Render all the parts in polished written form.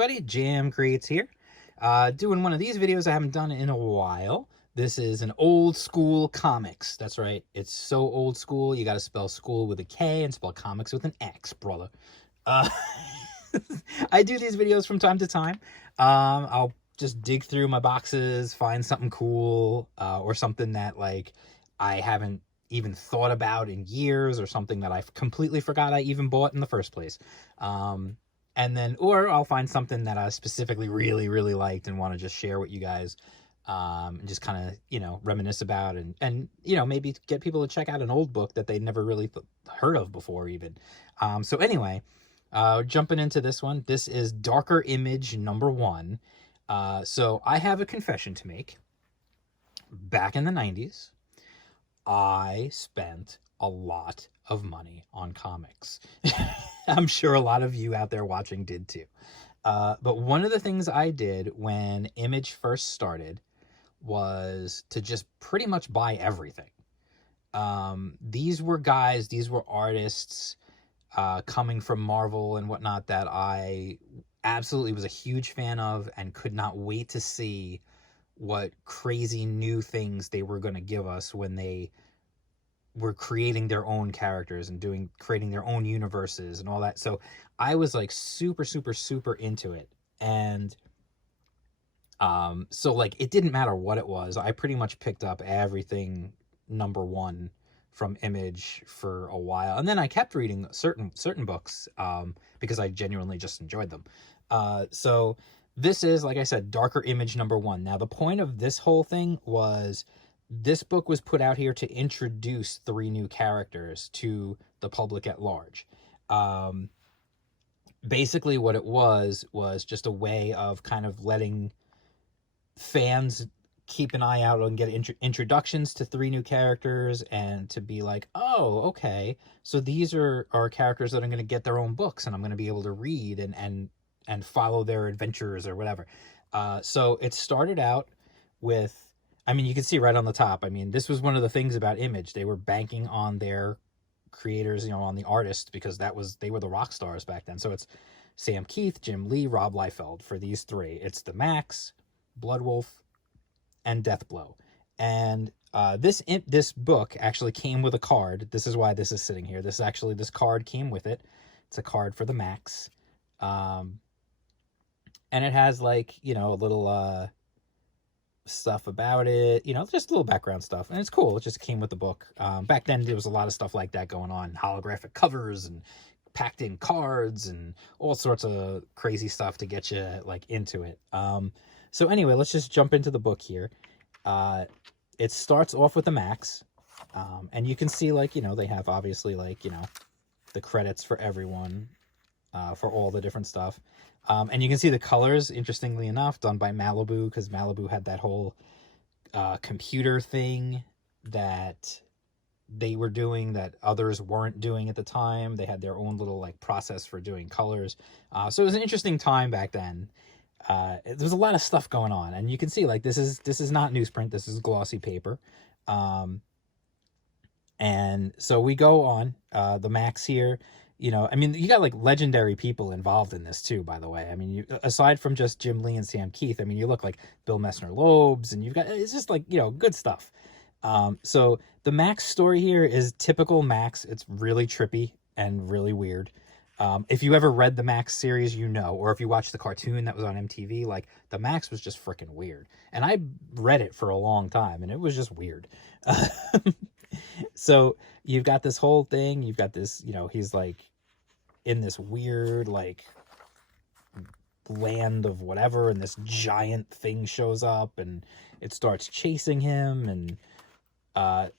everybody, Jam Creates here. Doing one of these videos I haven't done in a while. This is an old school comics. That's right, it's so old school, you gotta spell school with a K and spell comics with an X, brother. Uh, I do these videos from time to time. I'll just dig through my boxes, find something cool, or something that like I haven't even thought about in years, or something that I completely forgot I even bought in the first place. And then, or I'll find something that I specifically really liked and want to just share with you guys, and just kind of, reminisce about, and maybe get people to check out an old book that they never really heard of before even. So anyway, jumping into this one, this is Darker Image #1. So I have a confession to make. Back in the 90s, I spent a lot of money on comics. I'm sure a lot of you out there watching did too. But one of the things I did when Image first started was to just pretty much buy everything. These were artists coming from Marvel and whatnot that I absolutely was a huge fan of and could not wait to see what crazy new things they were going to give us when they were creating their own characters and creating their own universes and all that. So I was like super into it. And so like it didn't matter what it was. I pretty much picked up everything #1 from Image for a while. And then I kept reading certain books because I genuinely just enjoyed them. So this is, like I said, Darker Image #1. Now the point of this whole thing was this book was put out here to introduce 3 new characters to the public at large. Basically what it was just a way of kind of letting fans keep an eye out and get introductions to 3 new characters, and to be like, oh, okay, so these are characters that are going to get their own books, and I'm going to be able to read and follow their adventures or whatever. So it started out with, I mean, you can see right on the top, I mean, this was one of the things about Image. They were banking on their creators, on the artists, because they were the rock stars back then. So it's Sam Keith, Jim Lee, Rob Liefeld for these 3. It's the Maxx, Bloodwulf, and Deathblow. And this book actually came with a card. This is why this is sitting here. This card came with it. It's a card for the Maxx. And it has like, a little stuff about it, just a little background stuff, and it's cool. It just came with the book. Back then there was a lot of stuff like that going on, holographic covers and packed in cards and all sorts of crazy stuff to get you like into it. So anyway, let's just jump into the book here. It starts off with the Maxx, and you can see like, they have obviously like, the credits for everyone, for all the different stuff. And you can see the colors, interestingly enough, done by Malibu, because Malibu had that whole computer thing that they were doing that others weren't doing at the time. They had their own little like process for doing colors. So it was an interesting time back then. There was a lot of stuff going on, and you can see like this is not newsprint. This is glossy paper. And so we go on the Maxx here. I mean, you got like legendary people involved in this too, by the way. I mean, aside from just Jim Lee and Sam Keith, I mean, you look like Bill Messner-Loebs, and it's just like, good stuff. So the Maxx story here is typical Maxx. It's really trippy and really weird. If you ever read the Maxx series, or if you watched the cartoon that was on MTV, like the Maxx was just freaking weird. And I read it for a long time, and it was just weird. So you've got this whole thing, you've got this, he's like in this weird like land of whatever, and this giant thing shows up and it starts chasing him, and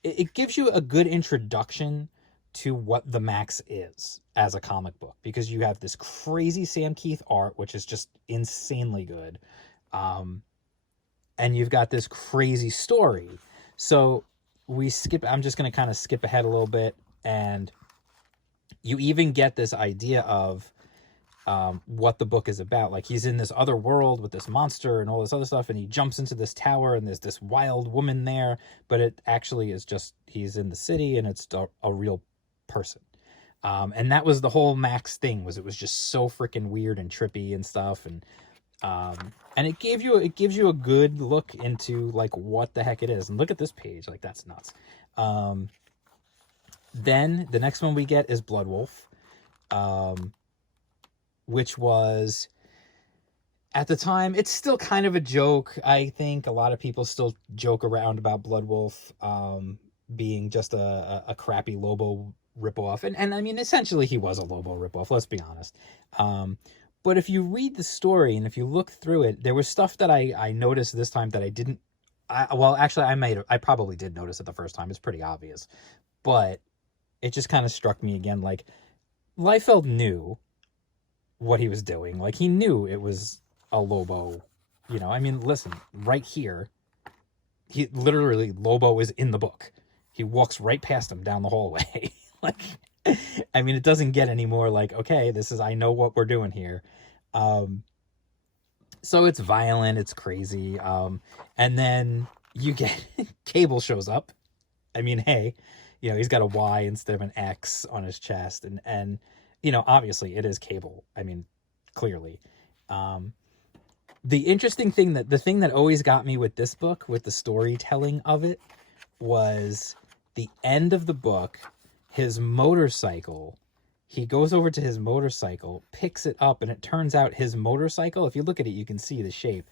it gives you a good introduction to what the Maxx is as a comic book, because you have this crazy Sam Keith art, which is just insanely good, and you've got this crazy story. So I'm just going to kind of skip ahead a little bit, and you even get this idea of what the book is about. Like, he's in this other world with this monster and all this other stuff, and he jumps into this tower, and there's this wild woman there, but it actually is just, he's in the city, and it's a real person. And that was the whole Maxx thing, was it was just so freaking weird and trippy and stuff. And it gives you a good look into like what the heck it is. And look at this page, like that's nuts. Then the next one we get is Bloodwulf, which was, at the time, it's still kind of a joke. I think a lot of people still joke around about Bloodwulf being just a crappy Lobo ripoff. And I mean, essentially he was a Lobo ripoff, let's be honest. But if you read the story and if you look through it, there was stuff that I noticed this time that I didn't. Well, actually, I probably did notice it the first time. It's pretty obvious. But it just kind of struck me again, like, Liefeld knew what he was doing. Like, he knew it was a Lobo, you know. I mean, listen, right here, he literally, Lobo is in the book. He walks right past him down the hallway. Like, I mean, it doesn't get any more like, okay, this is, I know what we're doing here. So it's violent, it's crazy. And then you get Cable shows up. I mean, hey, you know, he's got a Y instead of an X on his chest. And you know, obviously it is Cable. I mean, clearly. The interesting thing, the thing that always got me with this book, with the storytelling of it, was the end of the book, his motorcycle. He goes over to his motorcycle, picks it up, and it turns out his motorcycle, if you look at it, you can see the shape.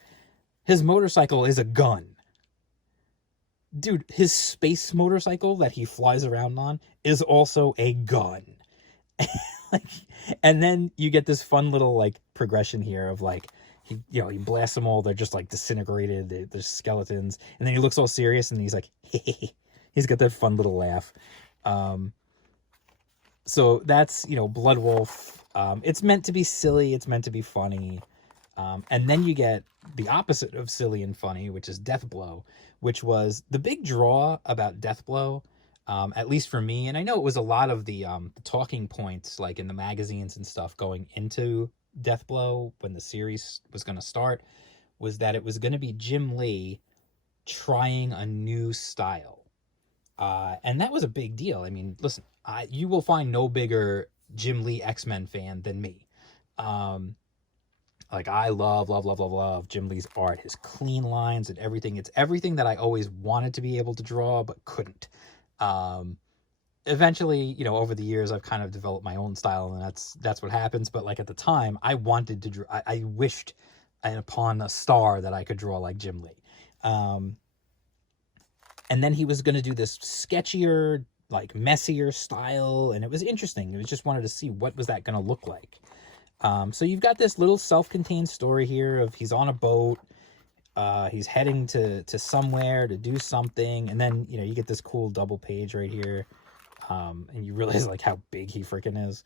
His motorcycle is a gun. Dude, his space motorcycle that he flies around on is also a gun. Like, and then you get this fun little like progression here of like, he blasts them all, they're just like disintegrated, they're skeletons, and then he looks all serious and he's like, hey. He's got that fun little laugh. So that's, you know, Bloodwulf. It's meant to be silly, it's meant to be funny. And then you get the opposite of silly and funny, which is Deathblow, which was the big draw about Deathblow, at least for me. And I know it was a lot of the talking points, like in the magazines and stuff going into Deathblow when the series was going to start, was that it was going to be Jim Lee trying a new style. And that was a big deal. I mean, listen, you will find no bigger Jim Lee X-Men fan than me. Like, I love Jim Lee's art, his clean lines and everything. It's everything that I always wanted to be able to draw, but couldn't. Eventually, you know, over the years, I've kind of developed my own style, and that's what happens. But like at the time, I wanted to draw, I wished upon a star that I could draw like Jim Lee. And then he was going to do this sketchier, like messier style, and it was interesting. It was just wanted to see what was that going to look like. So you've got this little self-contained story here of he's on a boat, he's heading to somewhere to do something, and then, you know, you get this cool double page right here, and you realize like how big he freaking is.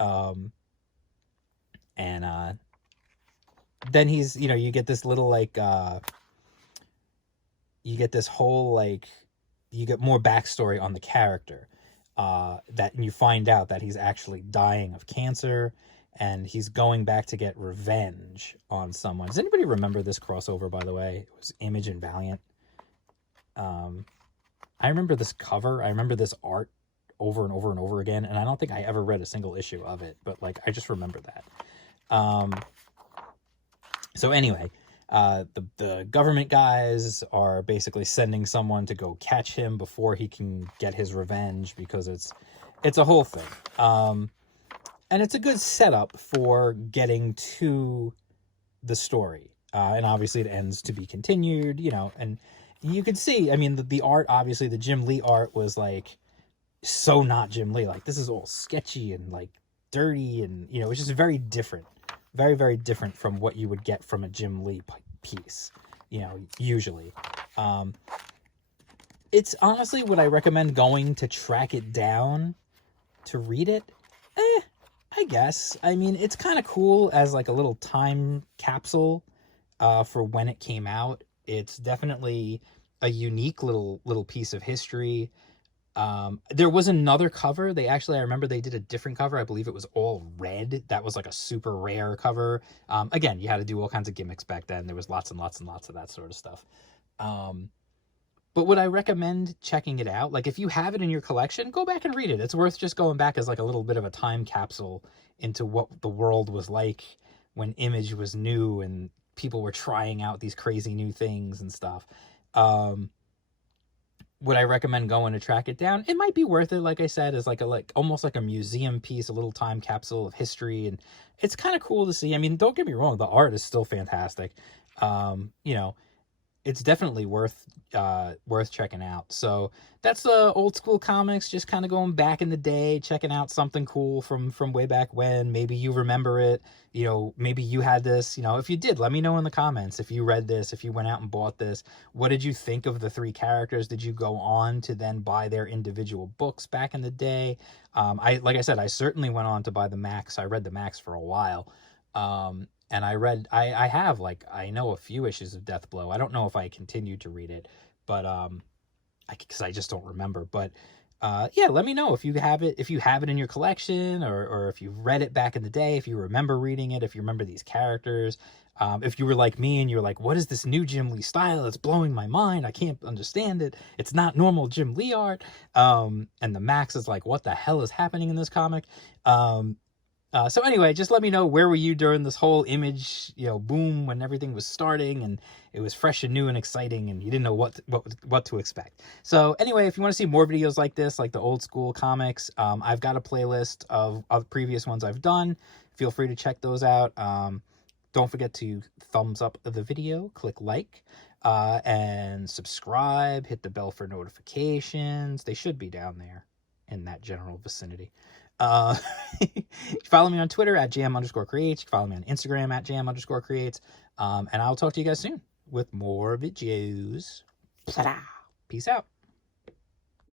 And then he's, you know, you get this little like you get this whole like, you get more backstory on the character, that you find out that he's actually dying of cancer, and he's going back to get revenge on someone. Does anybody remember this crossover, by the way? It was Image and Valiant. I remember this cover. I remember this art over and over and over again, and I don't think I ever read a single issue of it, but like, I just remember that. So anyway, the government guys are basically sending someone to go catch him before he can get his revenge, because it's a whole thing. And it's a good setup for getting to the story. And obviously it ends to be continued, you know, and you can see, I mean, the art, obviously the Jim Lee art was like, so not Jim Lee. Like, this is all sketchy and like dirty, and, you know, it's just very different. Very, very different from what you would get from a Jim Lee piece, you know, usually. It's honestly, would I recommend going to track it down to read it? I guess. I mean, it's kind of cool as like a little time capsule for when it came out. It's definitely a unique little piece of history. There was another cover. I remember they did a different cover. I believe it was all red. That was like a super rare cover. Again, you had to do all kinds of gimmicks back then. There was lots and lots and lots of that sort of stuff. But would I recommend checking it out? Like, if you have it in your collection, go back and read it. It's worth just going back as like a little bit of a time capsule into what the world was like when Image was new and people were trying out these crazy new things and stuff. Would I recommend going to track it down? It might be worth it, like I said, as like almost like a museum piece, a little time capsule of history, and it's kind of cool to see. I mean, don't get me wrong, the art is still fantastic. You know, it's definitely worth checking out. So that's the Old School Comics, just kind of going back in the day, checking out something cool from way back when. Maybe you remember it, you know, maybe you had this, you know. If you did, let me know in the comments if you read this, if you went out and bought this. What did you think of the 3 characters? Did you go on to then buy their individual books back in the day? Like I said, I certainly went on to buy the Maxx. I read the Maxx for a while. And I have, like, I know a few issues of Deathblow. I don't know if I continued to read it, but because I just don't remember. But yeah, let me know if you have it in your collection, or if you've read it back in the day, if you remember reading it, if you remember these characters. If you were like me and you're like, what is this new Jim Lee style? It's blowing my mind. I can't understand it. It's not normal Jim Lee art. And the Maxx is like, what the hell is happening in this comic? So anyway, just let me know, where were you during this whole Image, you know, boom, when everything was starting and it was fresh and new and exciting and you didn't know what to expect. So anyway, if you want to see more videos like this, like the Old School Comics, I've got a playlist of previous ones I've done. Feel free to check those out. Don't forget to thumbs up the video, click like, and subscribe, hit the bell for notifications. They should be down there in that general vicinity. Follow me on Twitter at jam_creates. Follow me on Instagram at jam_creates. And I'll talk to you guys soon with more videos. Peace out.